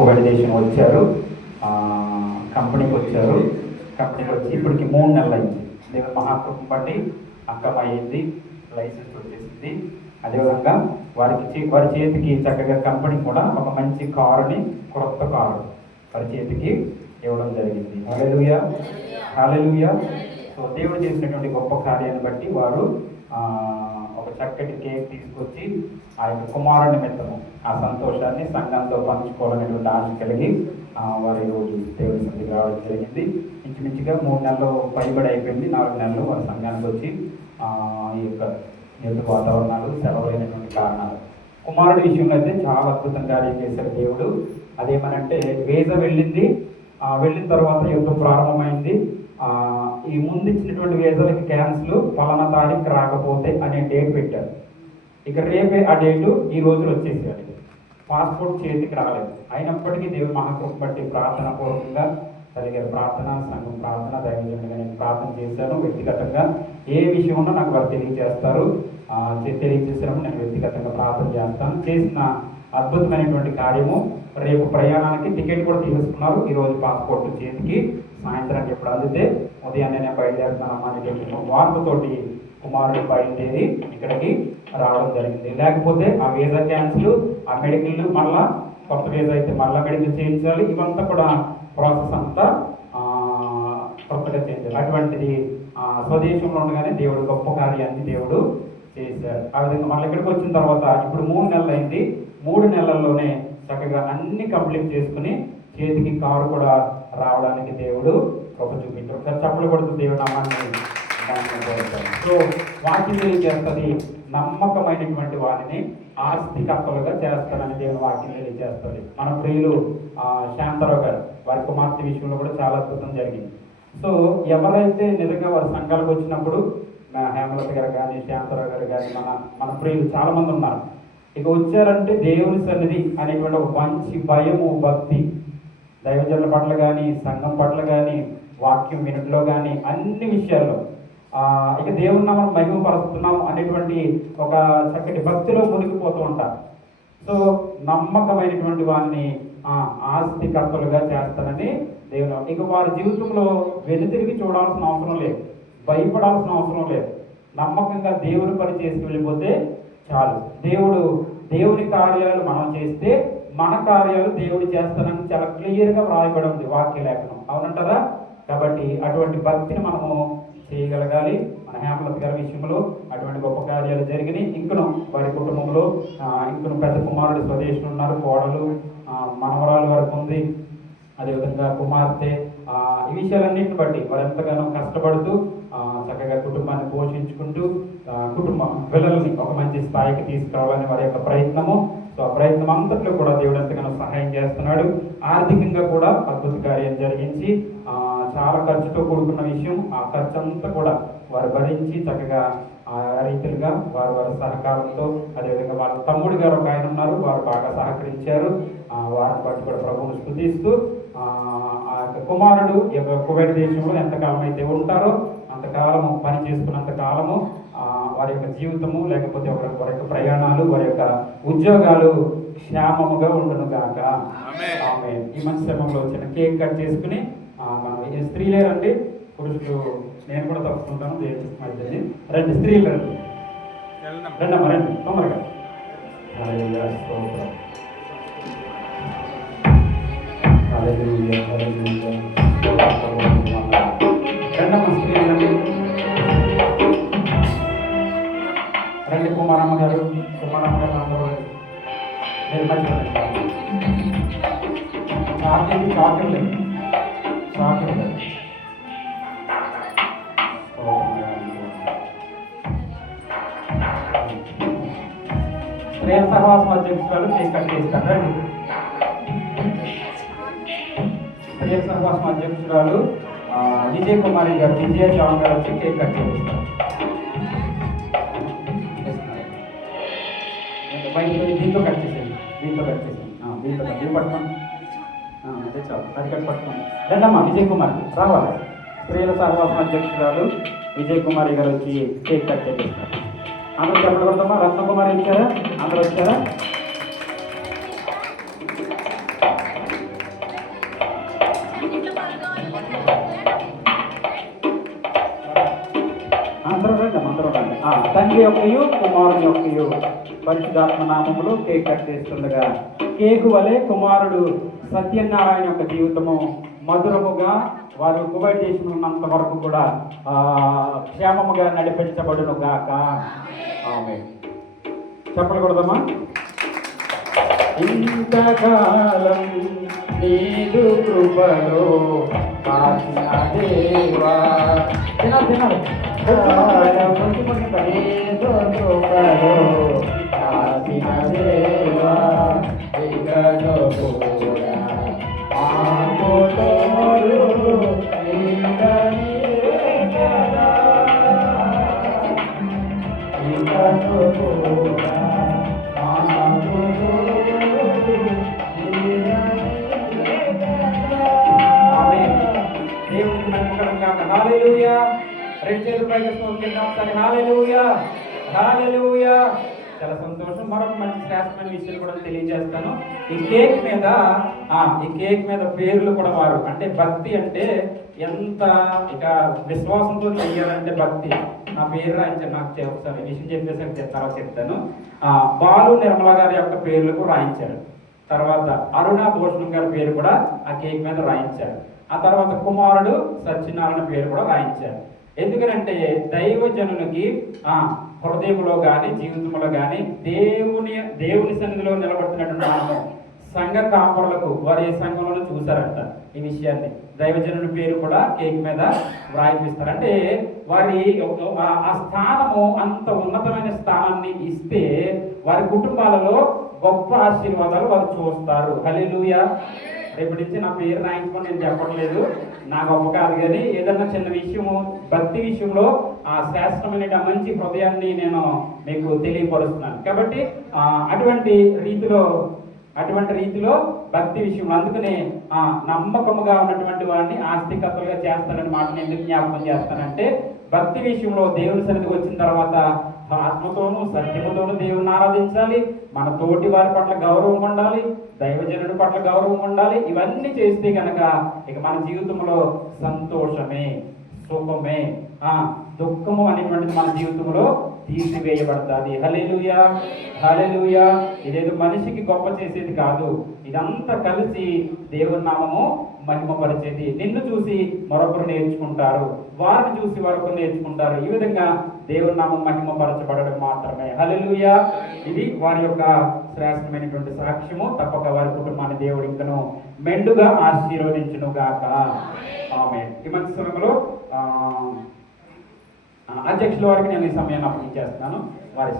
ఒకటి దేశం వచ్చారు, కంపెనీకి వచ్చారు. కంపెనీకి వచ్చి ఇప్పటికి 3 నెలలు అయింది. దేవుని మహాకృపను బట్టి అక్కం అయ్యింది, లైసెన్స్ వచ్చేసింది. అదేవిధంగా వారి చేతికి చక్కగా కంపెనీ కూడా ఒక మంచి కారుని, కొత్త కారు వారి చేతికి ఇవ్వడం జరిగింది. హల్లెలూయా, హల్లెలూయా. సో దేవుడు చేసినటువంటి గొప్ప కార్యాన్ని బట్టి వారు ఒక చక్కటి కేక్ తీసుకొచ్చి ఆ యొక్క కుమారుని నిమిత్తము ఆ సంతోషాన్ని సంఘంతో పంచుకోవాలనేటువంటి ఆశ కలిగి వారు ఈరోజు దేవుడి సన్నిధికి రావడం జరిగింది. ఇంచుమించుగా 3 నెలలు పైబడి అయిపోయింది. 4 నెలలు వారి సంఘానికి వచ్చి ఈ యొక్క ఎదురు వాతావరణాలు, సెలవులైనటువంటి కారణాలు. కుమారుడి విషయంలో అయితే చాలా అద్భుతం కార్యం చేశారు దేవుడు. అదేమనంటే వీసా వెళ్ళిన తర్వాత యుద్ధం ప్రారంభమైంది. ఈ ముందు ఇచ్చినటువంటి వీసాలకి క్యాన్సిల్, ఫలానా తారీఖు రాకపోతే అనే డేట్ పెట్టారు. ఇక రేపే ఆ డేటు ఈ రోజులు వచ్చేసాడు. పాస్పోర్ట్ చేతికి రాలేదు. అయినప్పటికీ దేవుని మహాకృప బట్టి ప్రార్థన పూర్వకంగా కలిగే ప్రార్థన, సంఘం ప్రార్థన, దైవజనుడిగా నేను ప్రార్థన చేశాను. వ్యక్తిగతంగా ఏ విషయం ఉన్నా నాకు వారు తెలియజేస్తారు. తెలియజేసినప్పుడు నేను వ్యక్తిగతంగా ప్రార్థన చేస్తాను. చేసిన అద్భుతమైనటువంటి కార్యము. రేపు ప్రయాణానికి టికెట్ కూడా తీసుకున్నారు. ఈరోజు పాస్పోర్ట్ చేతికి సాయంత్రానికి ఎప్పుడు అందితే ఉదయాన్నే బయలుదేరుతున్నాం అనేటువంటి వార్తతోటి కుమారుడు బయలుదేరి ఇక్కడికి రావడం జరిగింది. లేకపోతే ఆ వీసా క్యాన్సిల్, ఆ మెడికల్ మళ్ళా కొత్త వీసా అయితే మళ్ళీ మెడికల్ చేయించాలి. ఇవంతా కూడా ప్రాసెస్ అంతా కొత్తగా చేయించాలి. అటువంటిది స్వదేశంలో ఉండగానే దేవుడు గొప్ప కార్యాన్ని దేవుడు చేశారు. ఆ విధంగా మళ్ళీ ఇక్కడికి వచ్చిన తర్వాత ఇప్పుడు 3 నెలలు అయింది. 3 నెలల్లోనే చక్కగా అన్ని కంప్లీట్ చేసుకుని చేతికి కారు కూడా రావడానికి దేవుడు కృప చూపించారు. ఒకసారి చప్పలు కొడుతూ దేవుడు నామాన్ని. సో వాక్యం తెలియజేస్తుంది, నమ్మకమైనటువంటి వారిని ఆస్తికర్తలుగా చేస్తారని దేవుని వాక్యం తెలియజేస్తుంది. మన ప్రియులు శాంతరావు గారు వారి కుమార్తె విషయంలో కూడా చాలా అద్భుతం జరిగింది. సో ఎవరైతే నిజంగా వారి సంఘాలకు వచ్చినప్పుడు హేమలత గారు కానీ, శాంతరావు గారు కానీ, మన ప్రియులు చాలా మంది ఉన్నారు. ఇక వచ్చారంటే దేవుని సన్నిధి అనేటువంటి ఒక మంచి భయము, భక్తి, దైవజనుల పట్ల కానీ, సంఘం పట్ల కానీ, వాక్యం వినట్లో కానీ, అన్ని విషయాల్లో ఇక దేవుని మనం మహిమపరుస్తున్నాం అనేటువంటి ఒక చక్కటి భక్తిలో మునిగిపోతూ ఉంటారు. సో నమ్మకమైనటువంటి వారిని ఆస్తికర్తలుగా చేస్తానని దేవుడు. ఇక వారి జీవితంలో వెనుతిరిగి చూడాల్సిన అవసరం లేదు, భయపడాల్సిన అవసరం లేదు. నమ్మకంగా దేవుని పని చేసి వెళ్ళిపోతే చాలు. దేవుని కార్యాలు మనం చేస్తే మన కార్యాలు దేవుడు చేస్తానని చాలా క్లియర్గా వ్రాయబడి ఉంది వాక్య లేఖనం. అవునంటారా? కాబట్టి అటువంటి భక్తిని మనము చేయగలగాలి. మన హేమలత గారి విషయంలో అటువంటి గొప్ప కార్యాలు జరిగినాయి. ఇంకను వారి కుటుంబంలో ఇంకను పెద్ద కుమారుడు స్వదేశం ఉన్నారు, కోడలు, మనవరాలు వరకు ఉంది, అదేవిధంగా కుమార్తె. ఈ విషయాలన్నింటిని బట్టి వారు ఎంతగానో కష్టపడుతూ చక్కగా కుటుంబాన్ని పోషించుకుంటూ పిల్లల్ని ఒక మంచి స్థాయికి తీసుకురావాలని వారి యొక్క ప్రయత్నము. సో ఆ ప్రయత్నం అంతట్లో కూడా దేవుడు ఎంతగానో సహాయం చేస్తున్నాడు. ఆర్థికంగా కూడా అద్భుత కార్యం జరిగించి చాలా ఖర్చుతో కూడుకున్న విషయం. ఆ ఖర్చు అంతా కూడా వారు భరించి చక్కగా ఆ రీతిగా వారి సహకారంతో, అదేవిధంగా వాళ్ళ తమ్ముడు గారు ఒక ఆయన ఉన్నారు, వారు బాగా సహకరించారు. వారిని బట్టి కూడా ప్రభువును స్తుతిస్తూ ఆ కుమారుడు కువైట్ దేశంలో ఎంతకాలం అయితే ఉంటారో అంతకాలము పని చేసుకున్నంత కాలము వారి యొక్క జీవితము, లేకపోతే వారి యొక్క ప్రయాణాలు, వారి యొక్క ఉద్యోగాలు క్షేమముగా ఉండును గాక. ఆమె ఈ మంచి సమయంలో వచ్చిన కేక్ కట్ చేసుకుని మనం స్త్రీలే రండి, పురుషులు నేను కూడా తప్పుకుంటాను. దేవుని రండి, స్త్రీలు రండి, రండమ్మా రండి తొందరగా. రండమ్మా స్త్రీలు రండి, రండి. కుమారమ్మ గారు అందరూ మీరు మర్చిపోండి. చాకర్లేదు స్త్రీల సహవాసం అధ్యక్షురాలు కేక్ కట్ చేస్తారు. రండి. స్త్రీల సహవాసం అధ్యక్షురాలు విజయ్ కుమారి గారు, విజయ జాన్ గారు వచ్చి కేక్ కట్ చేస్తారు. దీంతో కట్ చేసేది, దీంతో పట్టుకోండి. అదే చాలు, అది కట్ పట్టుకోండి. రండమ్మా విజయ్ కుమార్ రావాలి. స్త్రీల సహవాసం అధ్యక్షురాలు విజయ్ కుమారి గారు వచ్చి కేక్ కట్ చేస్తారు. అందరూ చెప్పకూడదమ్మా. రత్నకుమారి వచ్చారా? అందరూ వచ్చారా? తండ్రి యొక్కయు కుమారుని యొక్కయు పరిశుద్ధాత్మ నామములో కేక్ కట్ చేస్తుండగా కేకు వలె కుమారుడు సత్యనారాయణ యొక్క జీవితము మధురముగా వారు కువైట్ దేశంలో ఉన్నంత వరకు కూడా క్షేమముగా నడిపించబడును గాక. ఆమేన్. చెప్పలు కొడదామా? ఇంతకాలం నీదు కృపలో కాచిన దేవా తినాలి నీదు కృపలో కాచిన దేవా ఇకను కూడా ఆమోదములు నీవే కదా ఇకను కూడా దేవునికి మహిమకరం గాక. హల్లెలూయా. రెండు చేతులు పైకి స్తోత్రిద్దాం ఒకసారి. హల్లెలూయా, హల్లెలూయా. చాలా సంతోషం. మరొక మంచి శ్రేష్టమైన విషయం కూడా తెలియజేస్తాను. ఈ కేక్ మీద పేర్లు కూడా వారు అంటే భక్తి అంటే ఎంత ఇక విశ్వాసంతో చెయ్యాలంటే భక్తి. నా పేరు రాయించాను. నాకు ఒకసారి విషయం చెప్పేసి తర్వాత చెప్తాను. బాలు నిర్మల గారి యొక్క పేర్లు కూడా రాయించారు. తర్వాత అరుణ భూషణం గారి పేరు కూడా ఆ కేక్ మీద రాయించారు. ఆ తర్వాత కుమారుడు సత్యనారాయణ పేరు కూడా రాయించారు. ఎందుకనంటే దైవజనులకి హృదయంలో కానీ జీవితంలో కానీ దేవుని సన్నిధిలో నిలబడుతున్నటువంటి మనము సంఘ కాపరులకు వారు ఏ సంఘంలోనూ చూశారంట ఈ విషయాన్ని. దైవజనుని పేరు కూడా కేక్ మీద వ్రాయిపిస్తారు. అంటే వారి ఆ స్థానము అంత ఉన్నతమైన స్థానాన్ని ఇస్తే వారి కుటుంబాలలో గొప్ప ఆశీర్వాదాలు వారు చూస్తారు. హల్లెలూయా. రేపటి నుంచి నా పేరు రాయించుకొని నేను చెప్పట్లేదు, నా గొప్ప కాదు, కానీ ఏదన్నా చిన్న విషయము భక్తి విషయంలో ఆ శ్రేష్టమైన మంచి హృదయాన్ని నేను మీకు తెలియపరుస్తున్నాను. కాబట్టి అటువంటి రీతిలో భక్తి విషయంలో అందుకనే నమ్మకముగా ఉన్నటువంటి వాడిని ఆస్తికతలుగా చేస్తానని మాటను ఎందుకు జ్ఞాపకం చేస్తానంటే భక్తి విషయంలో దేవుని సన్నిధికి వచ్చిన తర్వాత ఆత్మతోనూ సత్యముతోనూ దేవుని ఆరాధించాలి, మన తోటి వారి పట్ల గౌరవం ఉండాలి, దైవజనుడి పట్ల గౌరవం ఉండాలి. ఇవన్నీ చేస్తే కనుక ఇక మన జీవితంలో సంతోషమే, సుఖమే, దుఃఖము అనేటువంటిది మన జీవితంలో తీసివేయబడుతుంది. హల్లెలూయా, హల్లెలూయా. ఇదేదో మనిషికి గొప్ప చేసేది కాదు, ఇదంతా కలిసి దేవుని నామము మహిమపరిచేది. నిన్ను చూసి మరొకరు నేర్చుకుంటారు, వారిని చూసి మరొకరు నేర్చుకుంటారు. ఈ విధంగా దేవుని నామం మహిమపరచబడడం మాత్రమే. హల్లెలూయా. ఇది వారి యొక్క శ్రేష్టమైనటువంటి సాక్ష్యము. తప్పక వారి కుటుంబాన్ని దేవుడు ఇంకను మెండుగా ఆశీర్వదించును గాక. ఆమేన్. ఈ మంచి సమయంలో అధ్యక్షుల వారికి నేను ఈ సమయాన్ని అప్పగించేస్తున్నాను. వారి